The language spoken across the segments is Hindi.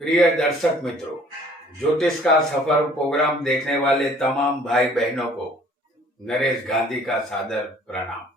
प्रिय दर्शक मित्रों, ज्योतिष का सफर प्रोग्राम देखने वाले तमाम भाई बहनों को नरेश गांधी का सादर प्रणाम।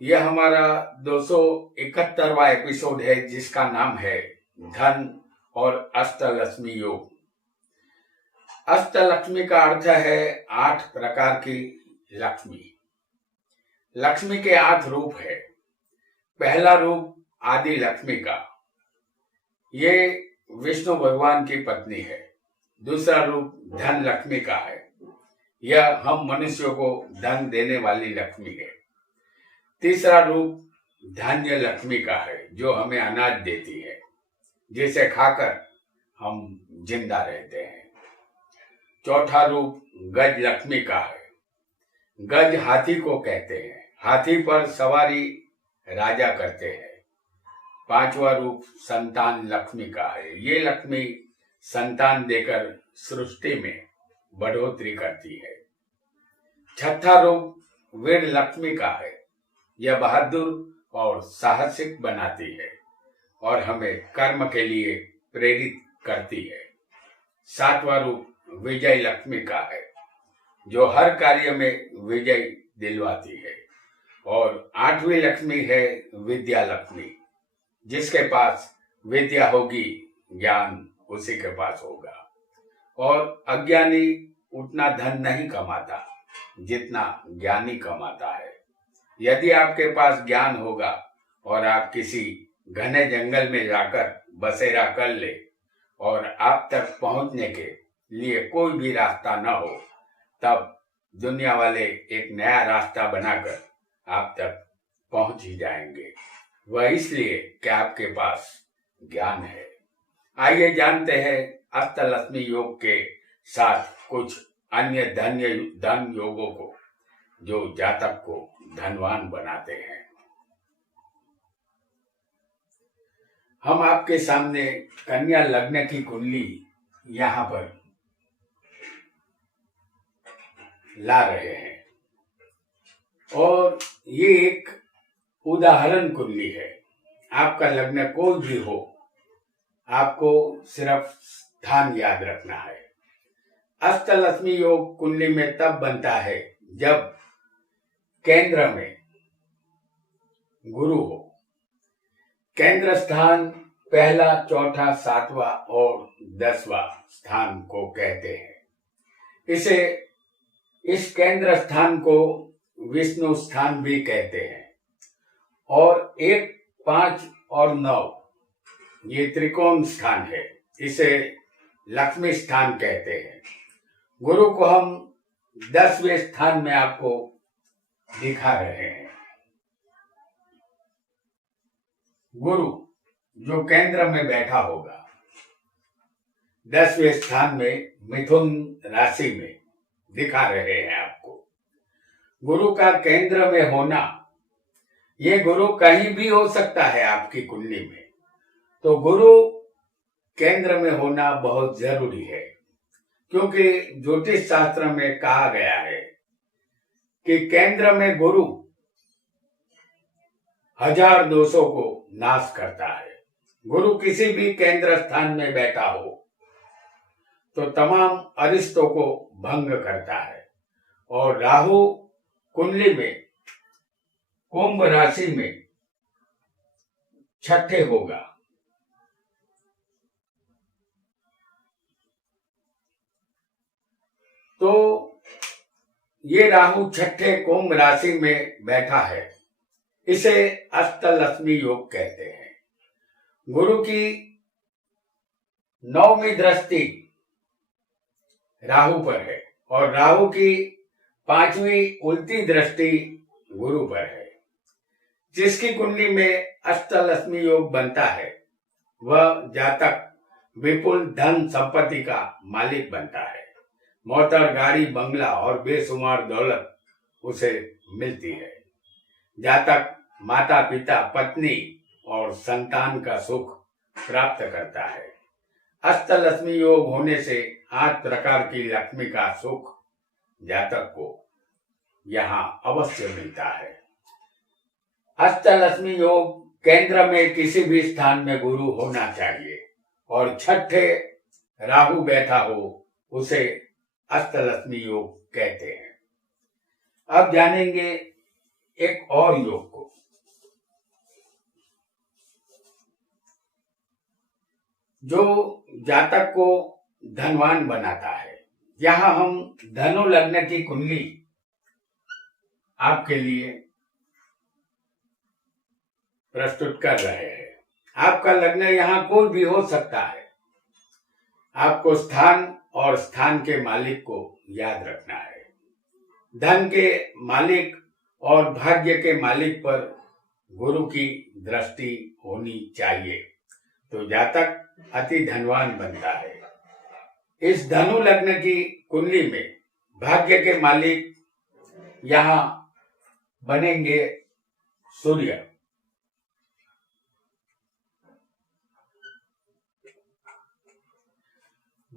यह हमारा 271वां एपिसोड है जिसका नाम है धन और अष्टलक्ष्मी योग। अष्टलक्ष्मी का अर्थ है 8 प्रकार की लक्ष्मी। लक्ष्मी के 8 रूप है। पहला रूप आदि लक्ष्मी का, ये विष्णु भगवान की पत्नी है। दूसरा रूप धन लक्ष्मी का है, यह हम मनुष्यों को धन देने वाली लक्ष्मी है। तीसरा रूप धान्य लक्ष्मी का है, जो हमें अनाज देती है, जिसे खाकर हम जिंदा रहते हैं। चौथा रूप गज लक्ष्मी का है। गज हाथी को कहते हैं, हाथी पर सवारी राजा करते हैं। पांचवा रूप संतान लक्ष्मी का है। ये लक्ष्मी संतान देकर सृष्टि में बढ़ोतरी करती है। छठा रूप वीर लक्ष्मी का है। यह बहादुर और साहसिक बनाती है और हमें कर्म के लिए प्रेरित करती है। सातवां रूप विजय लक्ष्मी का है, जो हर कार्य में विजय दिलवाती है। और आठवीं लक्ष्मी है विद्या लक्ष्मी। जिसके पास विद्या होगी, ज्ञान उसी के पास होगा। और अज्ञानी उतना धन नहीं कमाता जितना ज्ञानी कमाता है। यदि आपके पास ज्ञान होगा और आप किसी घने जंगल में जाकर बसेरा कर ले और आप तक पहुंचने के लिए कोई भी रास्ता न हो, तब दुनिया वाले एक नया रास्ता बनाकर आप तक पहुंच ही जाएंगे। वह इसलिए कि आपके पास ज्ञान है। आइए जानते हैं अष्टलक्ष्मी योग के साथ कुछ अन्य धन योगों को, जो जातक को धनवान बनाते हैं। हम आपके सामने कन्या लग्न की कुंडली यहाँ पर ला रहे हैं और ये एक उदाहरण कुंडली है। आपका लग्न कोई भी हो, आपको सिर्फ स्थान याद रखना है। अष्टलक्ष्मी योग कुंडली में तब बनता है जब केंद्र में गुरु हो। केंद्र स्थान पहला, चौथा, 7वां और 10वां स्थान को कहते हैं। इस केंद्र स्थान को विष्णु स्थान भी कहते हैं। और 1, 5 और 9 ये त्रिकोण स्थान है, इसे लक्ष्मी स्थान कहते हैं। गुरु को हम 10वें स्थान में आपको दिखा रहे हैं। गुरु जो केंद्र में बैठा होगा 10वें स्थान में मिथुन राशि में दिखा रहे हैं आपको। गुरु का केंद्र में होना, ये गुरु कहीं भी हो सकता है आपकी कुंडली में, तो गुरु केंद्र में होना बहुत जरूरी है। क्योंकि ज्योतिष शास्त्र में कहा गया है कि केंद्र में गुरु 1000 दोषों को नाश करता है। गुरु किसी भी केंद्र स्थान में बैठा हो तो तमाम अरिष्टों को भंग करता है। और राहु कुंडली में कुंभ राशि में छठे होगा, तो ये राहु छठे कुंभ राशि में बैठा है, इसे अष्टलक्ष्मी योग कहते हैं। गुरु की 9वीं दृष्टि राहु पर है और राहु की 5वीं उल्टी दृष्टि गुरु पर है। जिसकी कुंडली में अष्टलक्ष्मी योग बनता है, वह जातक विपुल धन संपत्ति का मालिक बनता है। मोटर, गाड़ी, बंगला और बेशुमार दौलत उसे मिलती है। जातक माता पिता, पत्नी और संतान का सुख प्राप्त करता है। अष्टलक्ष्मी योग होने से 8 प्रकार की लक्ष्मी का सुख जातक को यहाँ अवश्य मिलता है। अष्टलक्ष्मी योग केंद्र में किसी भी स्थान में गुरु होना चाहिए और छठे राहु बैठा हो उसे अष्टलक्ष्मी योग कहते हैं। अब जानेंगे एक और योग को। जो जातक को धनवान बनाता है। यहां हम धनु लग्न की कुंडली आपके लिए प्रस्तुत कर रहे हैं। आपका लग्न यहाँ कोई भी हो सकता है। आपको स्थान और स्थान के मालिक को याद रखना है। धन के मालिक और भाग्य के मालिक पर गुरु की दृष्टि होनी चाहिए तो जातक अति धनवान बनता है। इस धनु लग्न की कुंडली में भाग्य के मालिक यहाँ बनेंगे सूर्य।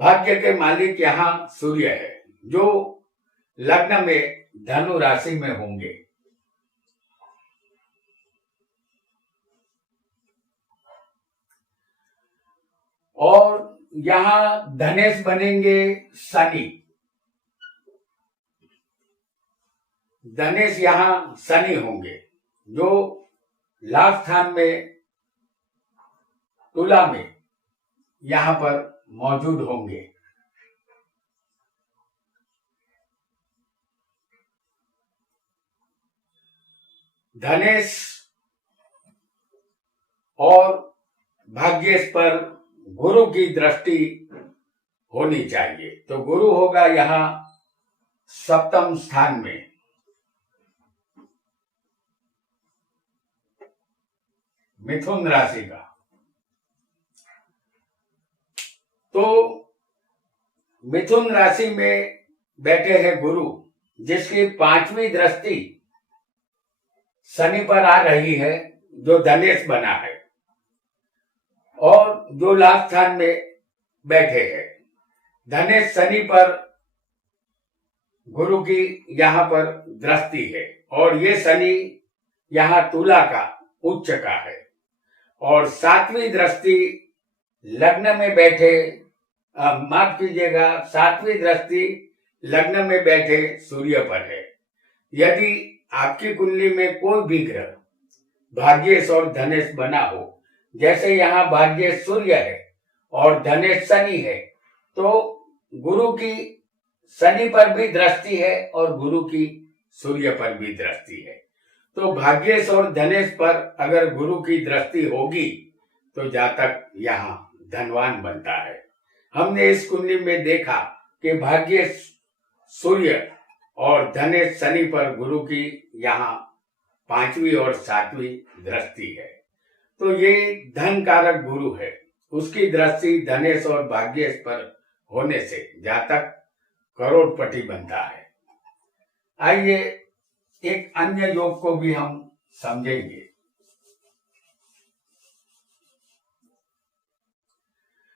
भाग्य के मालिक यहाँ सूर्य है जो लग्न में धनु राशि में होंगे। और यहाँ धनेश बनेंगे शनि। धनेश यहाँ शनि होंगे जो लाभ स्थान में तुला में यहाँ पर मौजूद होंगे। धनेश और भाग्येश पर गुरु की दृष्टि होनी चाहिए तो गुरु होगा यहाँ सप्तम स्थान में। मिथुन राशि का तो मिथुन राशि में बैठे हैं गुरु जिसकी 5वीं दृष्टि शनि पर आ रही है जो धनेश बना है और जो लाभ स्थान में बैठे हैं। धनेश शनि पर गुरु की यहाँ पर दृष्टि है और ये शनि यहाँ तुला का उच्च का है और 7वीं दृष्टि लग्न में बैठे माफ कीजिएगा 7वीं दृष्टि लग्न में बैठे सूर्य पर है। यदि आपकी कुंडली में कोई भी ग्रह भाग्येश और धनेश बना हो, जैसे यहाँ भाग्येश सूर्य है और धनेश शनि है, तो गुरु की शनि पर भी दृष्टि है और गुरु की सूर्य पर भी दृष्टि है। तो भाग्येश और धनेश पर अगर गुरु की दृष्टि होगी तो जातक यहाँ धनवान बनता है। हमने इस कुंडली में देखा कि भाग्येश सूर्य और धनेश शनि पर गुरु की यहाँ 5वीं और 7वीं दृष्टि है तो ये धन कारक गुरु है। उसकी दृष्टि धनेश और भाग्येश पर होने से जातक करोड़पति बनता है। आइए एक अन्य योग को भी हम समझेंगे।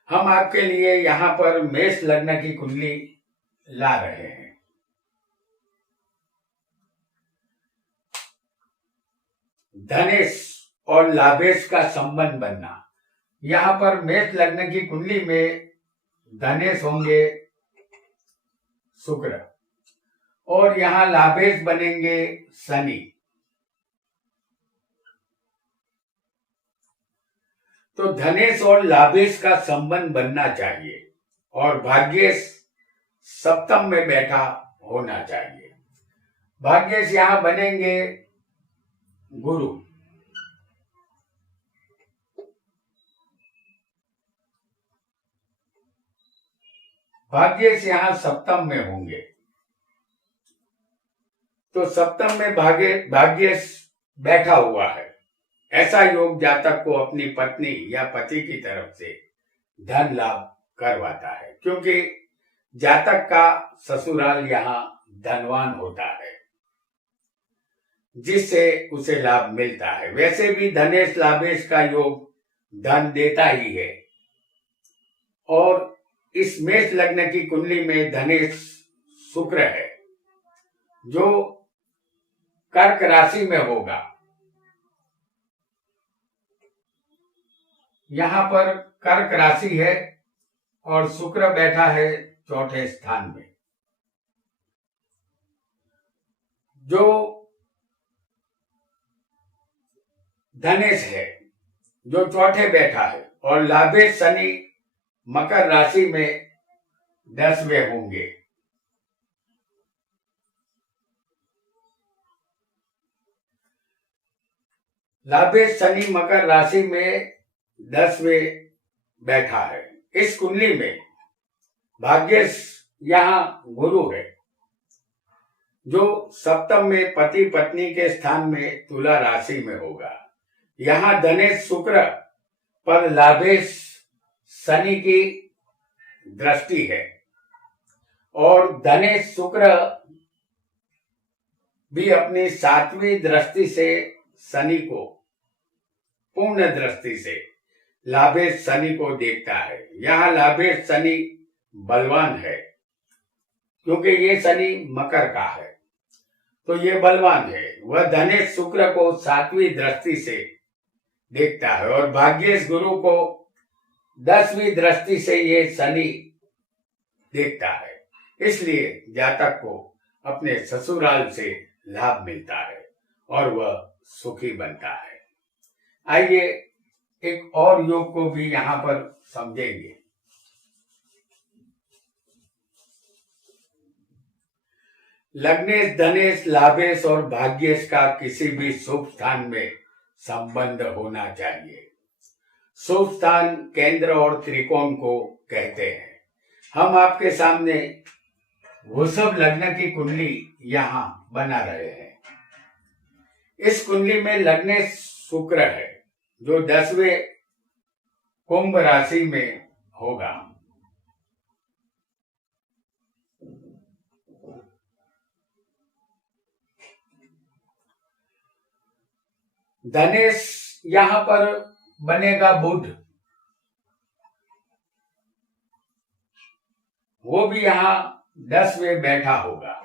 हम आपके लिए यहाँ पर मेष लग्न की कुंडली ला रहे हैं। धनेश और लाभेश का संबंध बनना। यहाँ पर मेष लग्न की कुंडली में धनेश होंगे शुक्र और यहाँ लाभेश बनेंगे शनि। तो धनेश और लाभेश का संबंध बनना चाहिए और भाग्येश सप्तम में बैठा होना चाहिए। भाग्येश यहाँ बनेंगे गुरु। भाग्येश यहाँ सप्तम में होंगे तो सप्तम में भाग्येश बैठा हुआ है। ऐसा योग जातक को अपनी पत्नी या पति की तरफ से धन लाभ करवाता है क्योंकि जातक का ससुराल यहाँ धनवान होता है जिससे उसे लाभ मिलता है। वैसे भी धनेश लाभेश का योग धन देता ही है और इस मेष लग्न की कुंडली में धनेश शुक्र है जो कर्क राशि में होगा। यहाँ पर कर्क राशि है और शुक्र बैठा है चौथे स्थान में। जो धनेश है जो चौथे बैठा है, और लाभेश शनि मकर राशि में 10वें होंगे। लाभेश शनि मकर राशि में 10वें बैठा है। इस कुंडली में भाग्येश यहाँ गुरु है, जो सप्तम में पति पत्नी के स्थान में तुला राशि में होगा। यहाँ धनेश शुक्र पर लाभेश शनि की दृष्टि है, और धनेश शुक्र भी अपनी 7वीं दृष्टि से शनि को, पूर्ण दृष्टि से लाभेश शनि को देखता है। यहाँ लाभेश शनि बलवान है, क्योंकि ये शनि मकर का है, तो ये बलवान है। वह धनेश शुक्र को 7वीं दृष्टि से देखता है, और भाग्येश गुरु को 10वीं दृष्टि से ये शनि देखता है। इसलिए जातक को अपने ससुराल से लाभ मिलता है और वह सुखी बनता है। आइए एक और योग को भी यहाँ पर समझेंगे। लग्नेश, धनेश, लाभेश और भाग्येश का किसी भी शुभ स्थान में संबंध होना चाहिए। शुभ स्थान केंद्र और त्रिकोण को कहते हैं। हम आपके सामने वृषभ लग्न की कुंडली यहाँ बना रहे हैं। इस कुंडली में लग्नेश शुक्र है, जो 10वें कुंभ राशि में होगा। धनेश यहाँ पर बनेगा बुध, वो भी यहाँ 10वें बैठा होगा।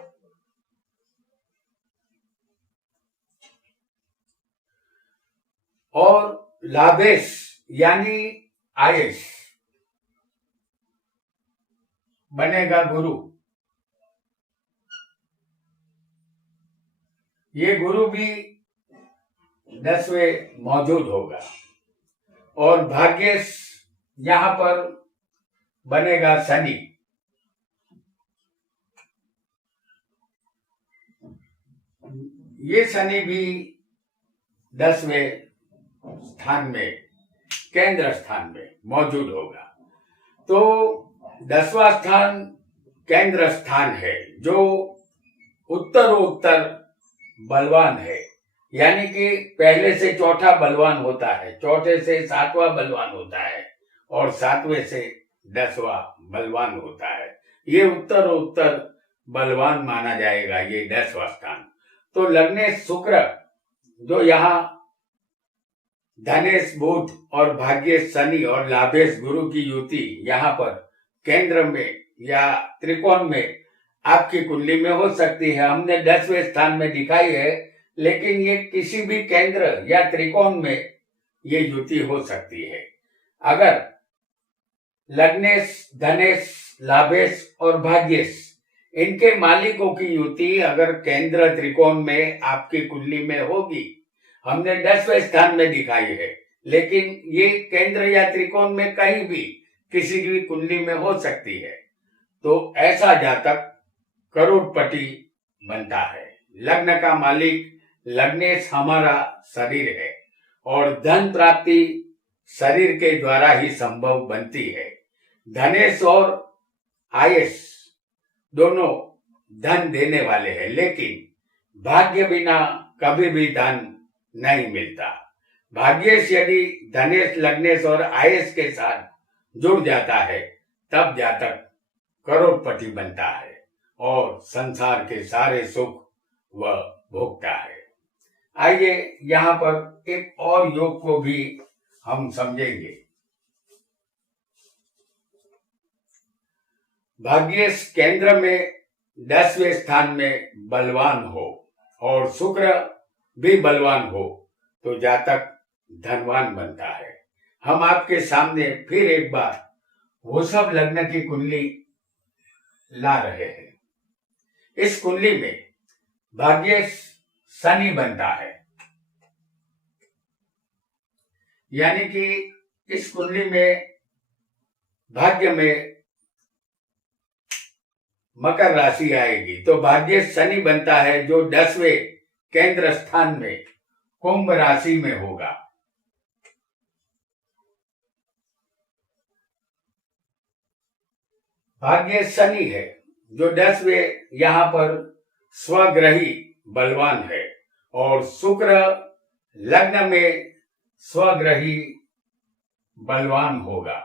और लाभेश यानी आयेश बनेगा गुरु। ये गुरु भी 10वें मौजूद होगा। और भाग्येश यहाँ पर बनेगा शनि। ये शनि भी 10वें स्थान में, केंद्र स्थान में मौजूद होगा। तो 10वां स्थान केंद्र स्थान है, जो उत्तरोत्तर बलवान है। यानी कि पहले से चौथा बलवान होता है, चौथे से 7वां बलवान होता है, और 7वें से 10वां बलवान होता है। ये उत्तरोत्तर बलवान माना जाएगा, ये 10वां स्थान। तो लग्नेश शुक्र, जो यहाँ धनेश बुध और भाग्येश शनि और लाभेश गुरु की युति यहाँ पर केंद्र में या त्रिकोण में आपकी कुंडली में हो सकती है। हमने 10वें स्थान में दिखाई है, लेकिन ये किसी भी केंद्र या त्रिकोण में ये युति हो सकती है। अगर लग्नेश, धनेश, लाभेश और भाग्येश, इनके मालिकों की युति अगर केंद्र त्रिकोण में आपकी कुंडली में होगी, हमने 10वें स्थान में दिखाई है, लेकिन ये केंद्र या त्रिकोण में कहीं भी किसी भी कुंडली में हो सकती है, तो ऐसा जातक करोड़पति बनता है। लग्न का मालिक लग्नेश हमारा शरीर है, और धन प्राप्ति शरीर के द्वारा ही संभव बनती है। धनेश और आयेश दोनों धन देने वाले हैं, लेकिन भाग्य बिना कभी भी धन नहीं मिलता। भाग्येश यदि धनेश, लग्नेश और आयेश के साथ जुड़ जाता है, तब जातक करोड़पति बनता है और संसार के सारे सुख वह भोगता है। आइए यहाँ पर एक और योग को भी हम समझेंगे। भाग्येश केंद्र में 10वें स्थान में बलवान हो और शुक्र भी बलवान हो, तो जातक धनवान बनता है। हम आपके सामने फिर एक बार वृषभ लग्न की कुंडली ला रहे हैं। इस कुंडली में भाग्य शनि बनता है, यानी कि इस कुंडली में भाग्य में मकर राशि आएगी तो भाग्य शनि बनता है, जो 10वें केंद्र स्थान में कुंभ राशि में होगा। भाग्य शनि है जो 10वें यहाँ पर स्वग्रही बलवान है, और शुक्र लग्न में स्वग्रही बलवान होगा।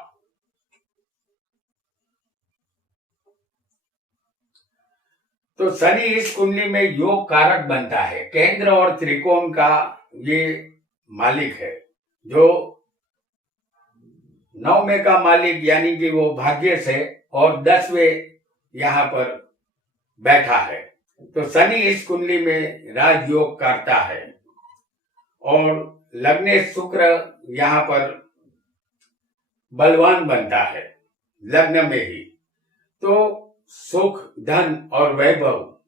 तो शनि इस कुंडली में योग कारक बनता है, केंद्र और त्रिकोण का ये मालिक है, जो 9वें का मालिक यानी कि वो भाग्य से और 10वें यहाँ पर बैठा है। तो शनि इस कुंडली में राजयोग करता है, और लग्ने शुक्र यहाँ पर बलवान बनता है लग्न में ही। तो सुख, धन और वैभव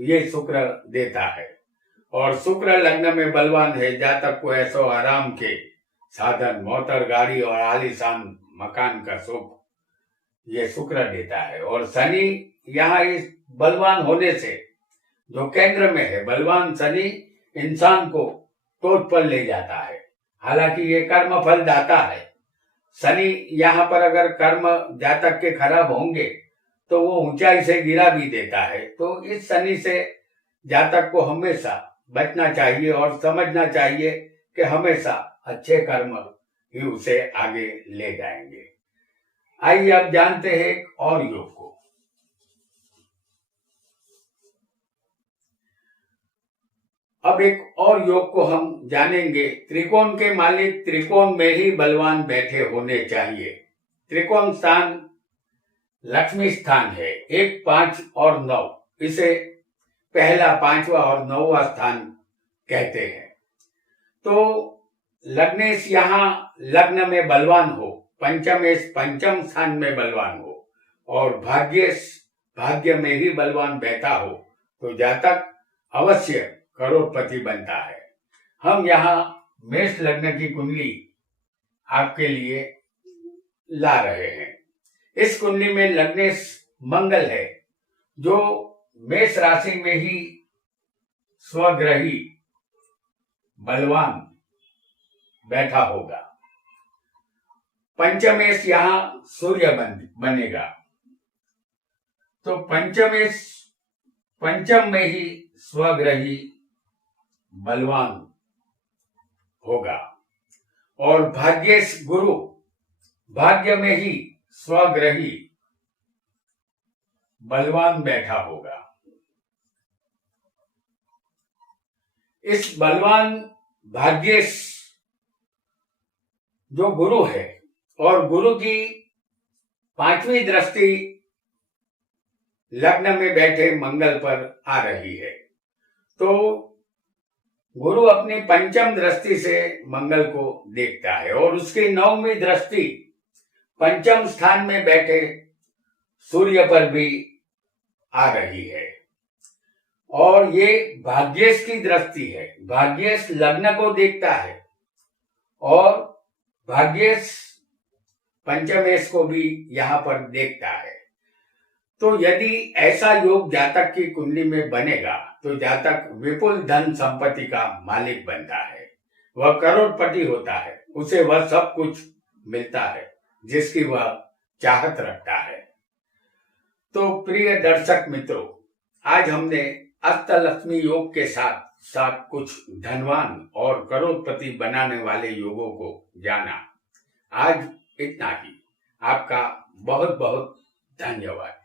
ये शुक्र देता है, और शुक्र लग्न में बलवान है, जातक को ऐसो आराम के साधन, मोटर गाड़ी और आलीशान मकान का सुख ये शुक्र देता है। और शनि यहाँ इस बलवान होने से, जो केंद्र में है, बलवान शनि इंसान को टोच पर ले जाता है। हालांकि ये कर्म फल दाता है। शनि यहाँ पर अगर कर्म जातक के खराब होंगे तो वो ऊंचाई से गिरा भी देता है। तो इस शनि से जातक को हमेशा बचना चाहिए और समझना चाहिए कि हमेशा अच्छे कर्म ही उसे आगे ले जाएंगे। आइए अब जानते हैं एक और योग को। अब एक और योग को हम जानेंगे। त्रिकोण के मालिक त्रिकोण में ही बलवान बैठे होने चाहिए। त्रिकोण स्थान लक्ष्मी स्थान है, 1, 5 और 9 इसे पहला, 5वां और 9वां स्थान कहते हैं। तो लग्नेश यहाँ लग्न में बलवान हो, पंचमेश पंचम स्थान में बलवान हो, और भाग्येश भाग्य में ही बलवान बैठा हो, तो जातक अवश्य करोड़पति बनता है। हम यहाँ मेष लग्न की कुंडली आपके लिए ला रहे हैं। इस कुंडली में लग्नेश मंगल है, जो मेष राशि में ही स्वग्रही बलवान बैठा होगा। पंचमेश यहाँ सूर्य बनेगा, तो पंचमेश पंचम में ही स्वग्रही बलवान होगा, और भाग्येश गुरु भाग्य में ही स्वग्रही बलवान बैठा होगा। इस बलवान भाग्येश जो गुरु है, और गुरु की 5वीं दृष्टि लग्न में बैठे मंगल पर आ रही है, तो गुरु अपनी पंचम दृष्टि से मंगल को देखता है, और उसकी 9वीं दृष्टि पंचम स्थान में बैठे सूर्य पर भी आ रही है। और ये भाग्येश की दृष्टि है। भाग्येश लग्न को देखता है, और भाग्येश पंचमेश को भी यहाँ पर देखता है। तो यदि ऐसा योग जातक की कुंडली में बनेगा तो जातक विपुल धन संपत्ति का मालिक बनता है, वह करोड़पति होता है, उसे वह सब कुछ मिलता है जिसकी वह चाहत रखता है। तो प्रिय दर्शक मित्रों, आज हमने अष्टलक्ष्मी योग के साथ साथ कुछ धनवान और करोड़पति बनाने वाले योगों को जाना। आज इतना ही। आपका बहुत बहुत धन्यवाद।